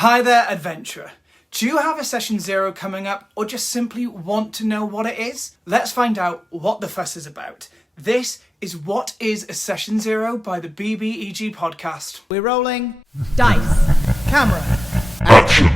Hi there, adventurer. Do you have a session 0 coming up or just simply want to know what it is? Let's find out what the fuss is about. This is What is a Session 0 by the BBEG Podcast. We're rolling. Dice. Camera. Action.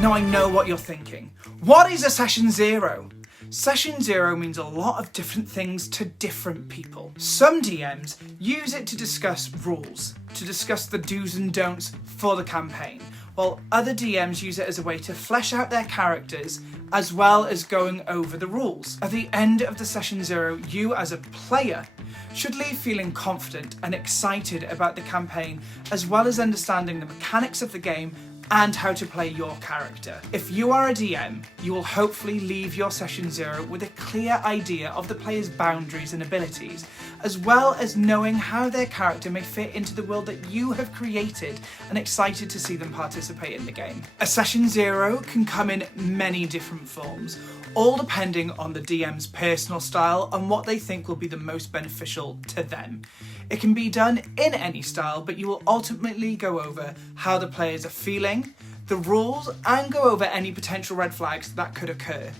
Now I know what you're thinking. What is a session 0? Session 0 means a lot of different things to different people. Some DMs use it to discuss rules, to discuss the do's and don'ts for the campaign, while other DMs use it as a way to flesh out their characters as well as going over the rules. At the end of the session 0, you as a player should leave feeling confident and excited about the campaign, as well as understanding the mechanics of the game and how to play your character. If you are a DM, you will hopefully leave your session 0 with a clear idea of the player's boundaries and abilities, as well as knowing how their character may fit into the world that you have created, and excited to see them participate in the game. A session 0 can come in many different forms, all depending on the DM's personal style and what they think will be the most beneficial to them. It can be done in any style, but you will ultimately go over how the players are feeling, the rules, and go over any potential red flags that could occur.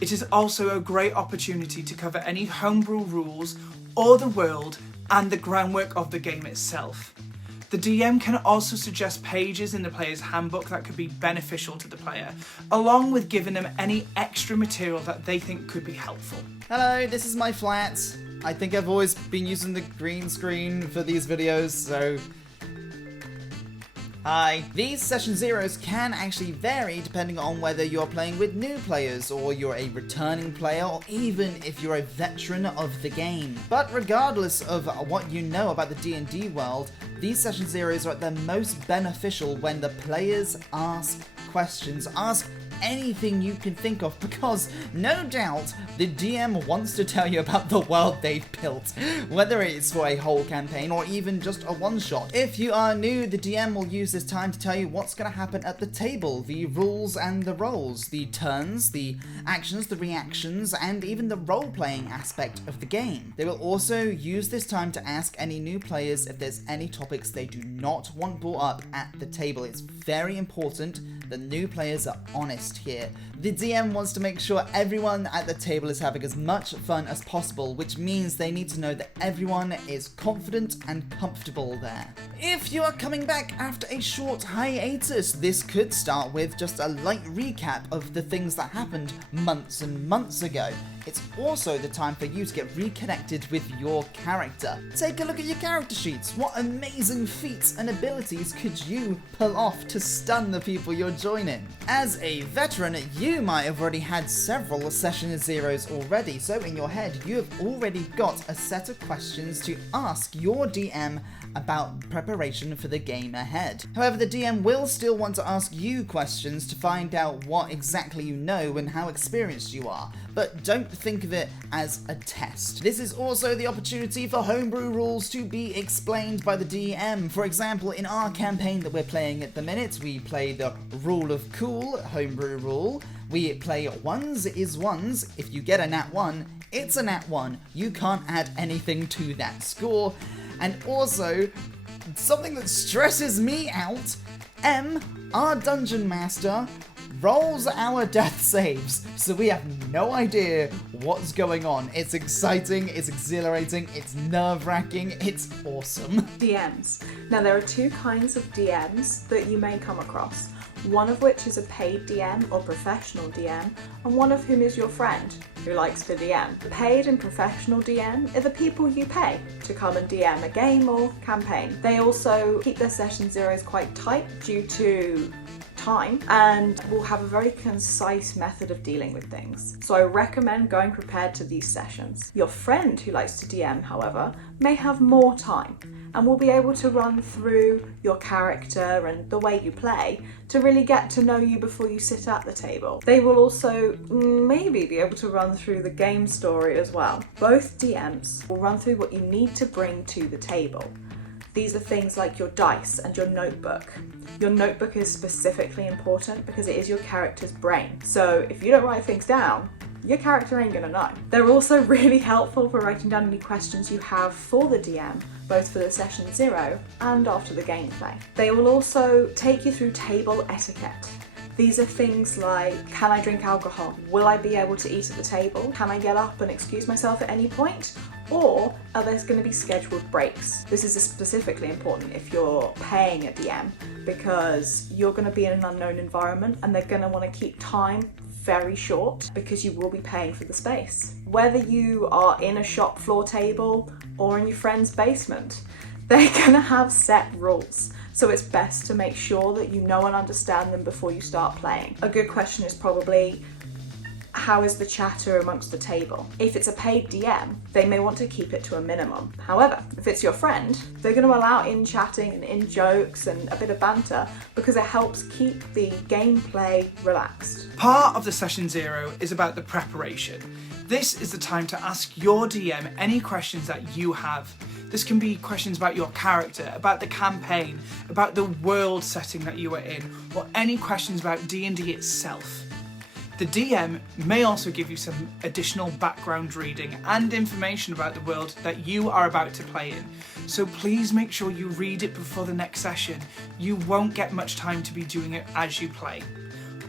It is also a great opportunity to cover any homebrew rules or the world and the groundwork of the game itself. The DM can also suggest pages in the player's handbook that could be beneficial to the player, along with giving them any extra material that they think could be helpful. Hello, this is my flat. I think I've always been using the green screen for these videos, so... Hi. These session 0s can actually vary depending on whether you're playing with new players, or you're a returning player, or even if you're a veteran of the game. But regardless of what you know about the D&D world, these session 0s are at their most beneficial when the players ask questions, ask anything you can think of, because no doubt the DM wants to tell you about the world they've built, whether it's for a whole campaign or even just a one-shot. If you are new, the DM will use this time to tell you what's going to happen at the table, the rules and the roles, the turns, the actions, the reactions, and even the role-playing aspect of the game. They will also use this time to ask any new players if there's any topics they do not want brought up at the table. It's very important that new players are honest here. The DM wants to make sure everyone at the table is having as much fun as possible, which means they need to know that everyone is confident and comfortable there. If you are coming back after a short hiatus, this could start with just a light recap of the things that happened months and months ago. It's also the time for you to get reconnected with your character. Take a look at your character sheets. What amazing feats and abilities could you pull off to stun the people you're joining? As a veteran, you might have already had several session 0s already, so in your head you have already got a set of questions to ask your DM about preparation for the game ahead. However, the DM will still want to ask you questions to find out what exactly you know and how experienced you are, but don't think of it as a test. This is also the opportunity for homebrew rules to be explained by the DM. For example, in our campaign that we're playing at the minute, we play the Rule of Cool homebrew rule. We play ones is ones. If you get a nat 1, it's a nat 1. You can't add anything to that score. And also, something that stresses me out, our dungeon master, rolls our death saves, so we have no idea what's going on. It's exciting, it's exhilarating, it's nerve-wracking, it's awesome. DMs. Now there are two kinds of DMs that you may come across, one of which is a paid DM or professional DM, and one of whom is your friend who likes to DM. The paid and professional DM are the people you pay to come and DM a game or campaign. They also keep their session 0s quite tight due to time, and will have a very concise method of dealing with things. So I recommend going prepared to these sessions. Your friend who likes to DM, however, may have more time and will be able to run through your character and the way you play to really get to know you before you sit at the table. They will also maybe be able to run through the game story as well. Both DMs will run through what you need to bring to the table. These are things like your dice and your notebook. Your notebook is specifically important because it is your character's brain. So if you don't write things down, your character ain't gonna know. They're also really helpful for writing down any questions you have for the DM, both for the session 0 and after the gameplay. They will also take you through table etiquette. These are things like, can I drink alcohol? Will I be able to eat at the table? Can I get up and excuse myself at any point? Or are there going to be scheduled breaks? This is specifically important if you're paying a DM because you're going to be in an unknown environment and they're going to want to keep time very short because you will be paying for the space. Whether you are in a shop floor table or in your friend's basement, they're going to have set rules. So it's best to make sure that you know and understand them before you start playing. A good question is probably, how is the chatter amongst the table? If it's a paid DM, they may want to keep it to a minimum. However, if it's your friend, they're going to allow in chatting and in jokes and a bit of banter because it helps keep the gameplay relaxed. Part of the session 0 is about the preparation. This is the time to ask your DM any questions that you have. This can be questions about your character, about the campaign, about the world setting that you are in, or any questions about D&D itself. The DM may also give you some additional background reading and information about the world that you are about to play in. So please make sure you read it before the next session. You won't get much time to be doing it as you play.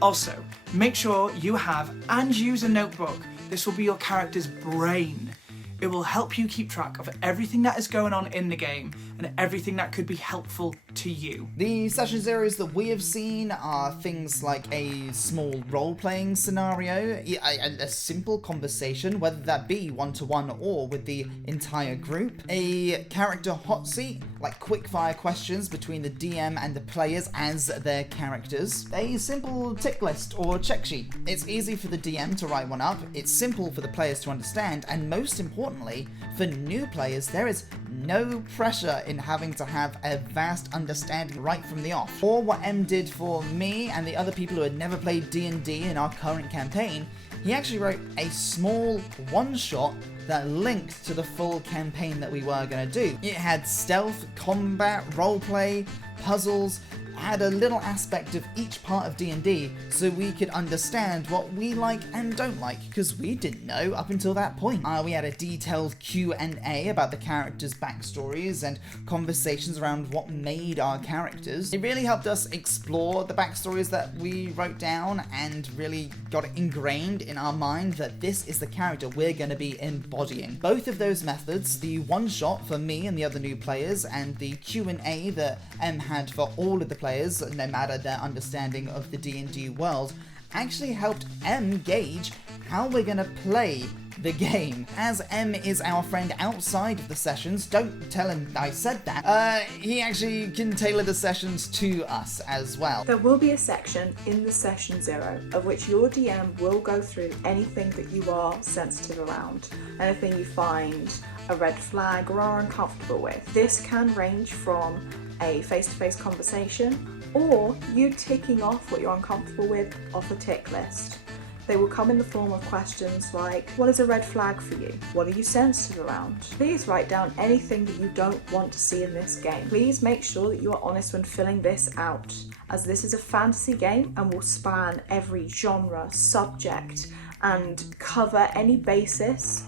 Also, make sure you have and use a notebook. This will be your character's brain. It will help you keep track of everything that is going on in the game and everything that could be helpful to you. The session 0s that we have seen are things like a small role-playing scenario, a simple conversation, whether that be one-to-one or with the entire group, a character hot seat, like quick-fire questions between the DM and the players as their characters, a simple tick list or check sheet. It's easy for the DM to write one up, it's simple for the players to understand, and most importantly, for new players, there is no pressure in having to have a vast understanding right from the off. Or what Em did for me and the other people who had never played D&D in our current campaign, he actually wrote a small one-shot that linked to the full campaign that we were going to do. It had stealth, combat, roleplay, puzzles, had a little aspect of each part of D&D so we could understand what we like and don't like, because we didn't know up until that point. We had a detailed Q&A about the characters' backstories and conversations around what made our characters. It really helped us explore the backstories that we wrote down and really got it ingrained in our mind that this is the character we're going to be embodying. Both of those methods, the one-shot for me and the other new players and the Q&A that Em had for all of the players, no matter their understanding of the D&D world, actually helped Em gauge how we're going to play the game. As Em is our friend outside of the sessions, don't tell him I said that, he actually can tailor the sessions to us as well. There will be a section in the session 0 of which your DM will go through anything that you are sensitive around, anything you find a red flag or are uncomfortable with. This can range from a face-to-face conversation or you ticking off what you're uncomfortable with off a tick list. They will come in the form of questions like, what is a red flag for you? What are you sensitive around? Please write down anything that you don't want to see in this game. Please make sure that you are honest when filling this out, as this is a fantasy game and will span every genre, subject, and cover any basis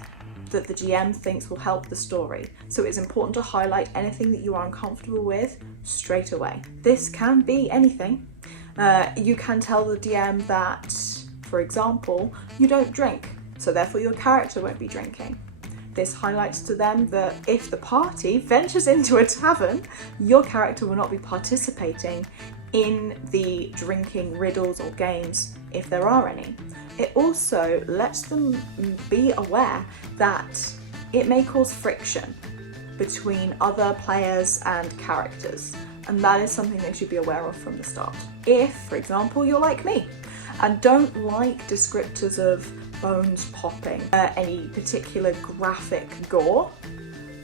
that the GM thinks will help the story. So it's important to highlight anything that you are uncomfortable with straight away. This can be anything. You can tell the DM that, for example, you don't drink, so therefore your character won't be drinking. This highlights to them that if the party ventures into a tavern, your character will not be participating in the drinking riddles or games, if there are any. It also lets them be aware that it may cause friction between other players and characters, and that is something they should be aware of from the start. If, for example, you're like me and don't like descriptors of bones popping, any particular graphic gore,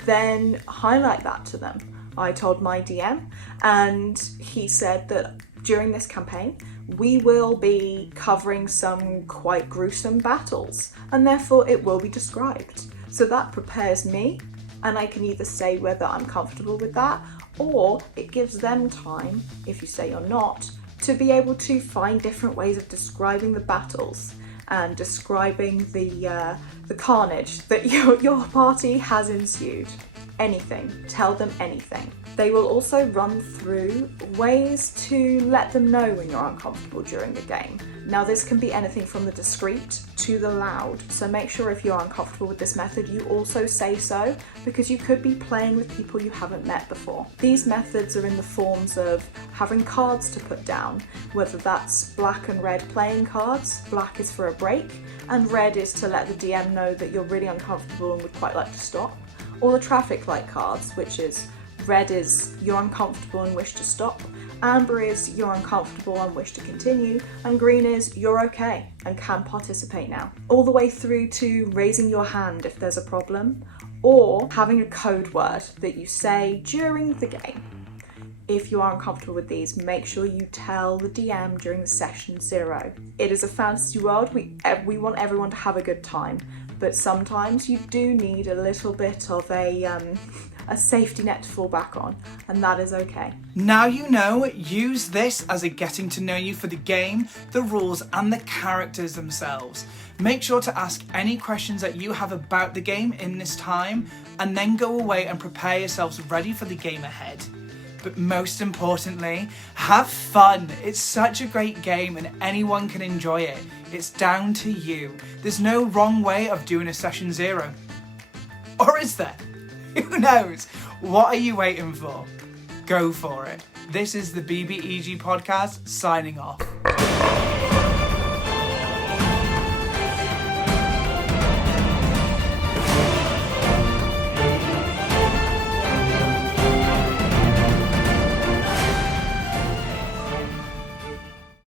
then highlight that to them. I told my DM, and he said that during this campaign, we will be covering some quite gruesome battles, and therefore it will be described. So that prepares me, and I can either say whether I'm comfortable with that, Or it gives them time, if you say you're not, to be able to find different ways of describing the battles and describing the carnage that your party has ensued. Anything. Tell them anything. They will also run through ways to let them know when you're uncomfortable during the game. Now this can be anything from the discreet to the loud, so make sure if you're uncomfortable with this method you also say so, because you could be playing with people you haven't met before. These methods are in the forms of having cards to put down, whether that's black and red playing cards. Black is for a break, and red is to let the DM know that you're really uncomfortable and would quite like to stop. Or the traffic light cards, which is red is you're uncomfortable and wish to stop, amber is you're uncomfortable and wish to continue, and green is you're okay and can participate now. All the way through to raising your hand if there's a problem, or having a code word that you say during the game. If you are uncomfortable with these, make sure you tell the DM during the session 0. It is a fantasy world, we want everyone to have a good time, but sometimes you do need a little bit of a safety net to fall back on, and that is okay. Now you know, use this as a getting to know you for the game, the rules and the characters themselves. Make sure to ask any questions that you have about the game in this time, and then go away and prepare yourselves ready for the game ahead. But most importantly, have fun. It's such a great game and anyone can enjoy it. It's down to you. There's no wrong way of doing a session 0. Or is there? Who knows? What are you waiting for? Go for it. This is the BBEG Podcast signing off.